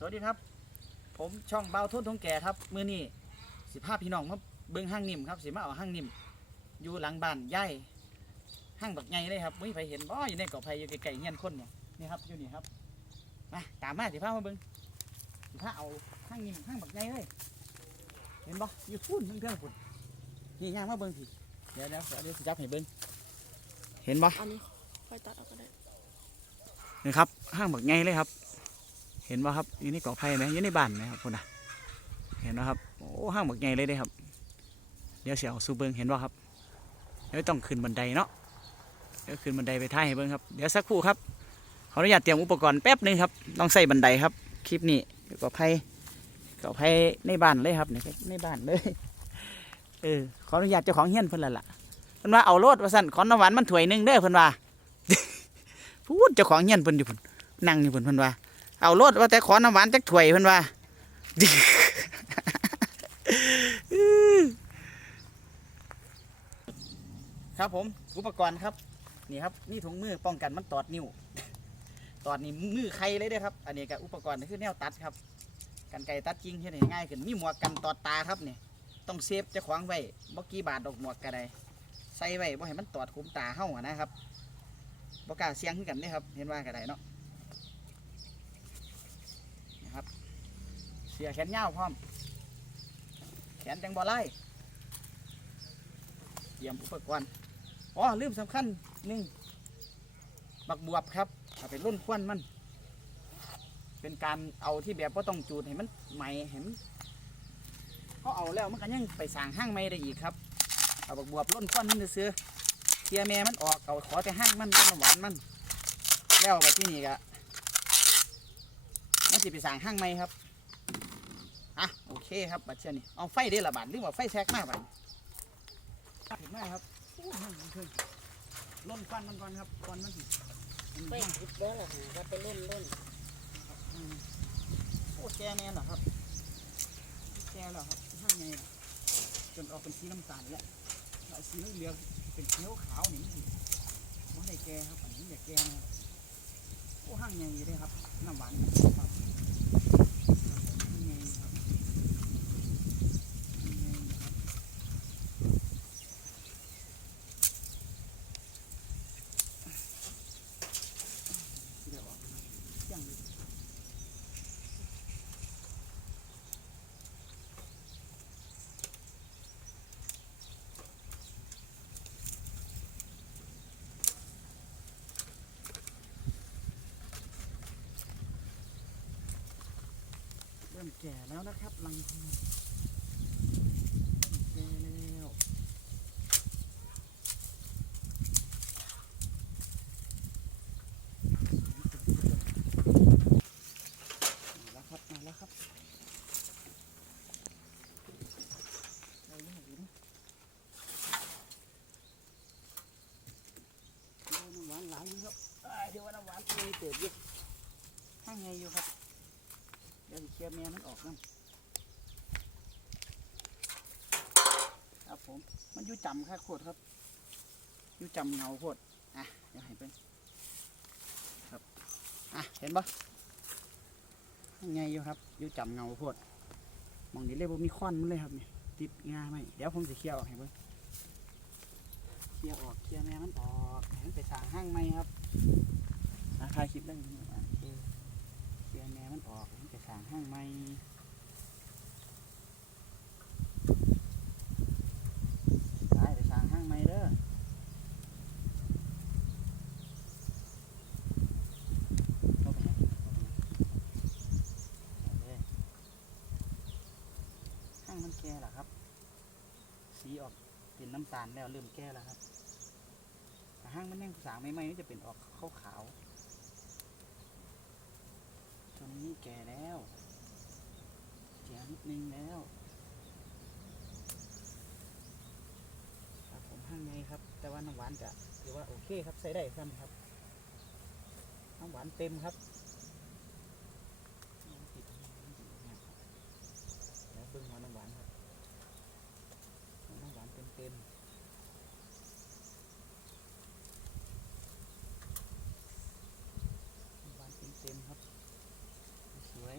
สวัสดีครับ ผมช่องเบาทุ่นทงแก่ครับมือนี้สิภาพี่น้องมาเบิ้งห้างนิ่มครับสิมาเอาห้างนิ่มอยู่หลังบ้านย่ายห้างบักใหญ่เลยครับไม่ไปเห็นบ่อยู่ในกอไผ่อยู่ไกลๆเงี้ยนคนเนี่ยนี่ครับอยู่นี่ครับมาตามมาสิพามาเบิ้งสิพาเอาห้างนิ่มห้างบักใหญ่เลยเห็นบ่อยู่ทุ่นเพื่อนๆคุณนี่ย่างมาเบิ้งสิเดี๋ยวเดี๋ยวเดี๋ยวสิจับให้เบิ้งเห็นบ่อันนี้ค่อยตัดออกก็ได้นี่ครับห้างบักไงเลยครับ เห็นว่าครับอยู่ในกอไผ่ไหมอยู่ในบ้านไหมครับคุณนะเห็นว่าครับโอ้ห้างบักไงเลยเด้ครับ เดี๋ยวเสียวสูเบิงเห็นว่าครับเดี๋ยวต้องขึ้นบันไดเนาะเดี๋ยวขึ้นบันไดไปท่ายให้เบิ้งครับเดี๋ยวสักครู่ครับขออนุญาตเตรียมอุปกรณ์แป๊บนึงครับต้องใส่บันไดครับ คลิปนี้เดี๋ยวกอไผ่กอไผ่ในบ้านเลยครับนี่ครับในบ้านเลยเออขออนุญาตเจ้าของเฮี้ยนเพิ่นละล่ะเพิ่นว่าเอาโลดว่าสั่นขอน้ำหวานมันถ้วยหนึงเด้อเพิ่นว่าพูดเจ้าของเฮี้ยนเพิ่นอยู่เพิ่นนั่งอยู่เพิ่นเพิ่นว่า เอารถว่าแต่ขอน้ำหวานจักถ้วยเพิ่นว่าครับผมอุปกรณ์ครับ นี่ครับนี่ถุงมือป้องกันมันตอดนิ้วตอดนี่มือใครเลยเด้ครับ อันนี้ก็อุปกรณ์คือแนวตัดครับกันไกตัดจริงเฮ็ดให้ง่ายขึ้นมีหมวกกันตอดตาครับนี่ต้องเซฟจ้าของไว้บ่กี่บาทดอกหมวกก็ไดใส่ไว้บ่ให้มันตอดคุ้มตาเฮานะครับบ่กล้าเสียงคือกันเด้ครับ เห็นว่าก็ไดเนาะ นะครับเสียแขนยาวพร้อม แขนจังบอไล่เตรียมอุปกรณ์อ๋อลืมสำคัญหนึ่งบักบวบครับเอาไปรุ่นควันมัน เป็นการเอาที่แบบว่าต้องจูดให้มันใหม่ให้มันเขาเอาแล้วมันก็ยังไปสางห้างใหม่ได้อีกครับ เอาบักบวบรุ่นควันมันซื้อเคลียแม่มันออกเอาขอแต่ห้างมันมันหวานมัน แล้วไปที่นี่ก็มันสิไปสั่งห้างไหมครับ เคครับบัดเชื่อนี่เอาไฟได้ละบาทหรือว่าไฟแซกมากไปเห็นไหมครับโอ้ยมันขึ้นล่นควันมันก่อนครับควันมันสิมันไปแห้งคิดเด้อล่ะค่ะว่าไปเล่นเล่นอืมโอ้แกแน่นเหรอครับแกแล้วครับห้างไงล่ะจนออกเป็นสีน้ำตาลแล้วแล้วสีเหลืองๆเป็นเขียวขาวนี่มันสิว่าให้แกครับอันนี้อย่าแกนะครับโอ้ห้างไงเลยครับน้ำหวานครับห้างไงครับห้างไงครับเดี๋ยวออกมาเที่ยงเลย เริ่มแก่แล้วนะครับลังแก่แล้วมาแล้วครับมาแล้วครับได้ไหมครับผมได้น้ำหวานหลายอยู่ครับเดี๋ยวว่าน้ำหวานเติบอยู่ข้างในอยู่ครับ เดี๋ยวสิเคลียร์แม่มันออกนั่นครับผม มันยู่จำค่าโคตรครับยู่จำเงาโคตรอะเดี๋ยวให้เป็นครับอะเห็นปะไงอยู่ครับยู่จำเงาโคตรมองนี้เลยบ่มีค้อนมันเลยครับเนี่ยติดงาไหมเดี๋ยวผมจะเคลียร์ออกให้เบิ่งเคลียร์ออกเคลียร์แม่มันออกให้มันไปสางห้างไหมครับอะถ่ายคลิปได้ไหม แนวมันออกมันจะสางห้างใหม่ได้ไปสางห้างใหม่เด้อห้างมันแก่แล้วครับ สีออกเป็นน้ำตาลแล้วเริ่มแก่แล้วครับห้างมันยังสร้างใหม่ๆมันจะเป็นออกขาวๆตอ นี้แก่แล้วแก่นิดนึงแล้วครับผมห้างไงครับ แต่ว่าน้ำหวานจะถือว่าโอเคครับใส่ได้ครับน้ำหวานเต็มครับเดี๋ยวเบิ่งหัวน้ำหวานครับหัวน้ำหวานเต็มเต็มๆน้ำหวานเต็มเต็มๆครับ สวย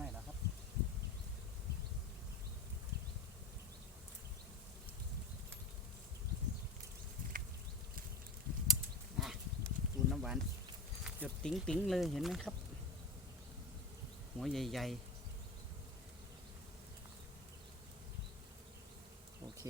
น้อยแล้วครับดูน้ำหวานหยดติ๋งติ๋งๆเลยเห็นไหมครับ หัวใหญ่ ๆ โอเค